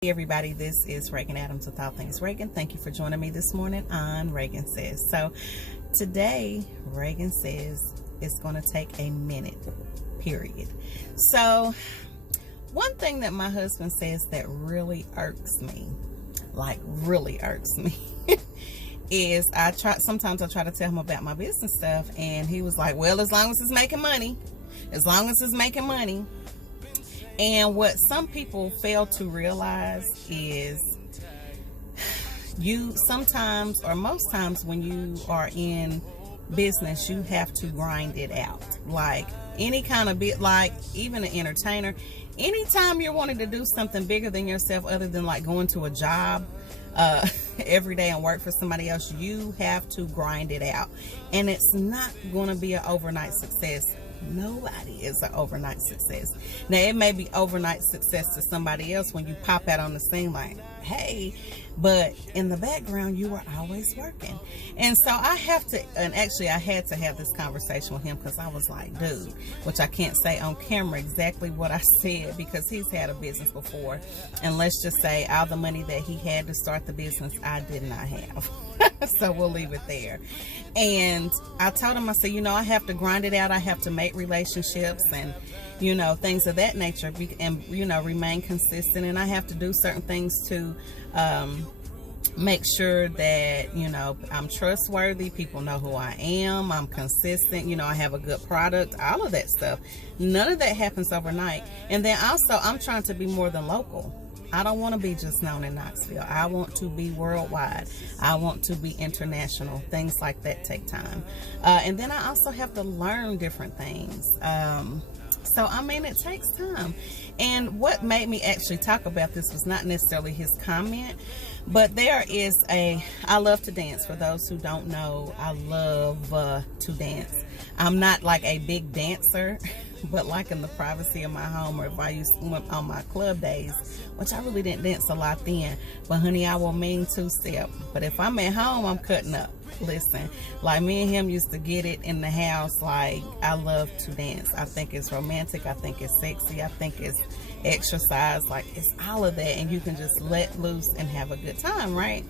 Hey everybody, this is Regan Adams with All Things Regan. Thank you for joining me this morning on Regan Says. So today, Regan Says it's going to take a minute, period. So one thing that my husband says that really irks me, is sometimes I try to tell him about my business stuff, and he was like, well, as long as it's making money, And what some people fail to realize is you sometimes, or most times when you are in business, you have to grind it out. Like any kind of bit, like even an entertainer, anytime you're wanting to do something bigger than yourself other than like going to a job every day and work for somebody else, you have to grind it out. And it's not going to be an overnight success. Nobody is an overnight success. Now, it may be overnight success to somebody else when you pop out on the scene like, hey, but in the background, you were always working. And so I had to have this conversation with him, because I was like, dude, which I can't say on camera exactly what I said, because he's had a business before. And let's just say all the money that he had to start the business, I did not have. So we'll leave it there. And I told him, I said, I have to grind it out. I have to make relationships and, things of that nature, and, remain consistent. And I have to do certain things to make sure that, I'm trustworthy. People know who I am. I'm consistent. I have a good product, all of that stuff. None of that happens overnight. And then also, I'm trying to be more than local. I don't want to be just known in Knoxville. I want to be worldwide. I want to be international. Things like that take time. And then I also have to learn different things. So, it takes time. And what made me actually talk about this was not necessarily his comment, but I love to dance. For those who don't know, I love to dance. I'm not like a big dancer, but like in the privacy of my home, or if I used to went on my club days, which I really didn't dance a lot then, but honey, I will mean two-step. But if I'm at home, I'm cutting up. Listen, like me and him used to get it in the house. Like, I love to dance. I think it's romantic. I think it's sexy. I think it's exercise. Like, it's all of that, and you can just let loose and have a good time, right?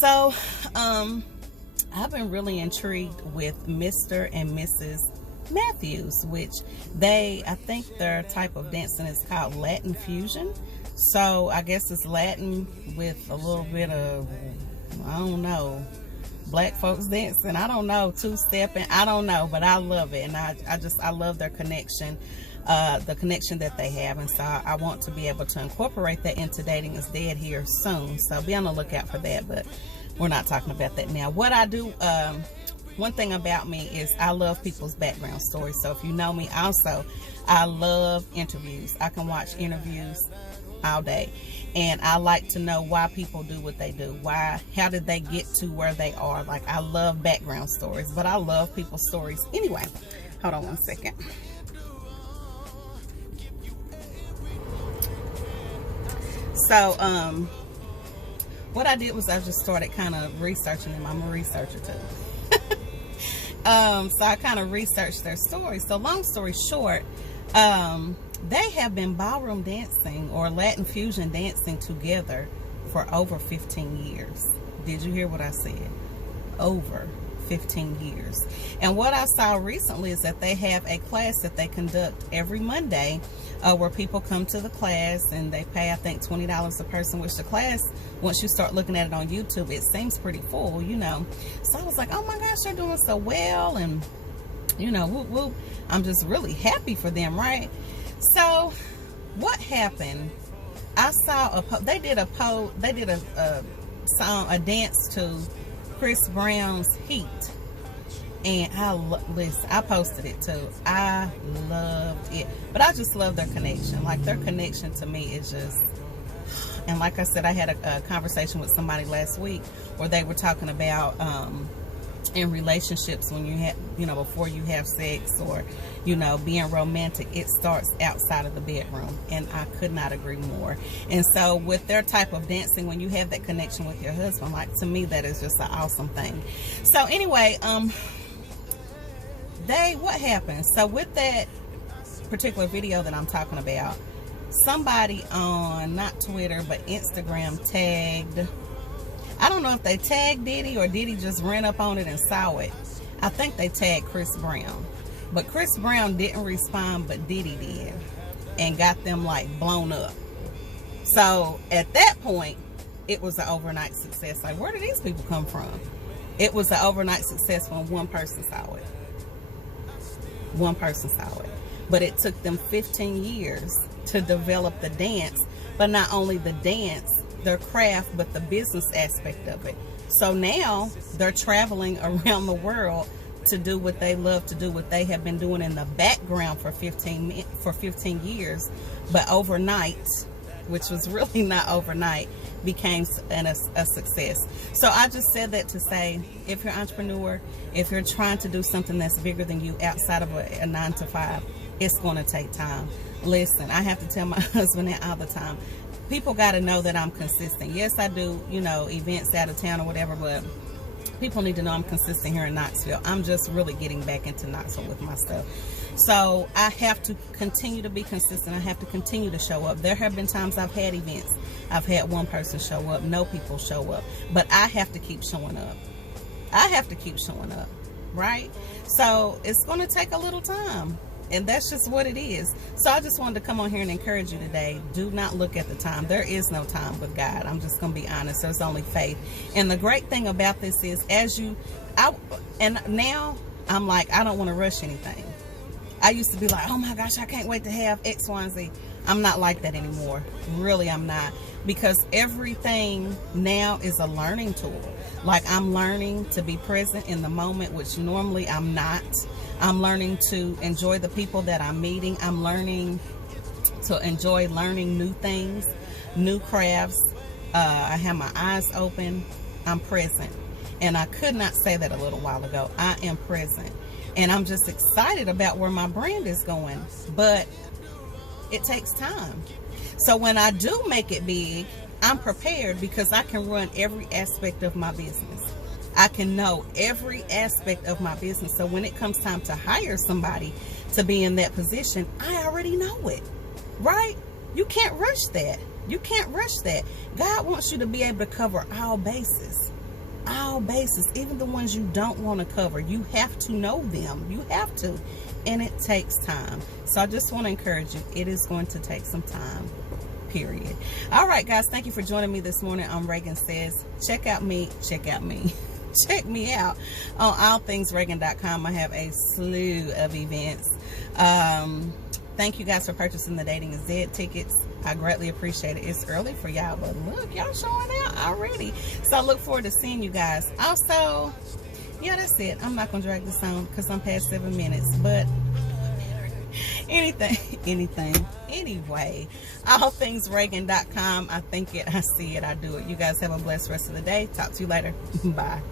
So, I've been really intrigued with Mr. and Mrs. Matthews, which I think their type of dancing is called Latin fusion. So I guess it's Latin with a little bit of, I don't know, black folks dancing. I don't know, two-stepping. I don't know, but I love it. And I love their connection, the connection that they have. And so I want to be able to incorporate that into Dating is Dead here soon. So be on the lookout for that, but we're not talking about that now. What I do, one thing about me is I love people's background stories. So if you know me also, I love interviews. I can watch interviews all day. And I like to know why people do what they do. How did they get to where they are? Like, I love background stories, but I love people's stories. Anyway, hold on one second. So, what I did was I just started kind of researching them. I'm a researcher too. So I kind of researched their stories. So long story short, they have been ballroom dancing or Latin fusion dancing together for over 15 years. Did you hear what I said? Over 15 years. And what I saw recently is that they have a class that they conduct every Monday, where people come to the class and they pay, I think, $20 a person, which the class, once you start looking at it on YouTube, it seems pretty full, So I was like, oh my gosh, they're doing so well, and whoop whoop. I'm just really happy for them, right? So what happened, I saw they did a song, a dance to Chris Brown's Heat. And I posted it too. I loved it. But I just love their connection. Like, their connection to me is just, and like I said, I had a conversation with somebody last week where they were talking about in relationships, when you have, before you have sex, or, being romantic, it starts outside of the bedroom. And I could not agree more. And so with their type of dancing, when you have that connection with your husband, like, to me, that is just an awesome thing. So anyway, what happened? So with that particular video that I'm talking about, somebody on, not Twitter, but Instagram tagged, I don't know if they tagged Diddy or Diddy just ran up on it and saw it. I think they tagged Chris Brown. But Chris Brown didn't respond, but Diddy did. And got them like blown up. So at that point, it was an overnight success. Like, where did these people come from? It was an overnight success when one person saw it. One person saw it. But it took them 15 years to develop the dance. But not only the dance, their craft, but the business aspect of it. So now they're traveling around the world to do what they love to do, what they have been doing in the background for 15 years. But overnight, which was really not overnight, became a success. So I just said that to say, if you're an entrepreneur, if you're trying to do something that's bigger than you outside of a 9-to-5, it's going to take time. Listen, I have to tell my husband that all the time. People got to know that I'm consistent. Yes, I do, events out of town or whatever, but people need to know I'm consistent here in Knoxville. I'm just really getting back into Knoxville with my stuff. So I have to continue to be consistent. I have to continue to show up. There have been times I've had events. I've had one person show up, no people show up. But I have to keep showing up. I have to keep showing up, right? So it's going to take a little time. And that's just what it is. So I just wanted to come on here and encourage you today. Do not look at the time. There is no time with God. I'm just going to be honest. There's only faith. And the great thing about this is and now I'm like, I don't want to rush anything. I used to be like, oh my gosh, I can't wait to have X, Y, and Z. I'm not like that anymore. Really, I'm not. Because everything now is a learning tool. Like, I'm learning to be present in the moment, which normally I'm not. I'm learning to enjoy the people that I'm meeting. I'm learning to enjoy learning new things, new crafts. I have my eyes open. I'm present. And I could not say that a little while ago. I am present. And I'm just excited about where my brand is going. But it takes time. So when I do make it big, I'm prepared because I can run every aspect of my business. I can know every aspect of my business. So when it comes time to hire somebody to be in that position, I already know it, right? You can't rush that. You can't rush that. God wants you to be able to cover all bases. All bases, even the ones you don't want to cover. You have to know them. You have to. And it takes time. So I just want to encourage you. It is going to take some time. Period. All right, guys. Thank you for joining me this morning on Regan Says. Check out me. Check me out on allthingsregan.com. I have a slew of events. Thank you guys for purchasing the Dating is Dead tickets. I greatly appreciate it. It's early for y'all, but look, y'all showing out already. So I look forward to seeing you guys. Also, yeah, that's it. I'm not gonna drag this on because I'm past 7 minutes, but anything. Anyway, allthingsregan.com. I think it, I see it, I do it. You guys have a blessed rest of the day. Talk to you later. Bye.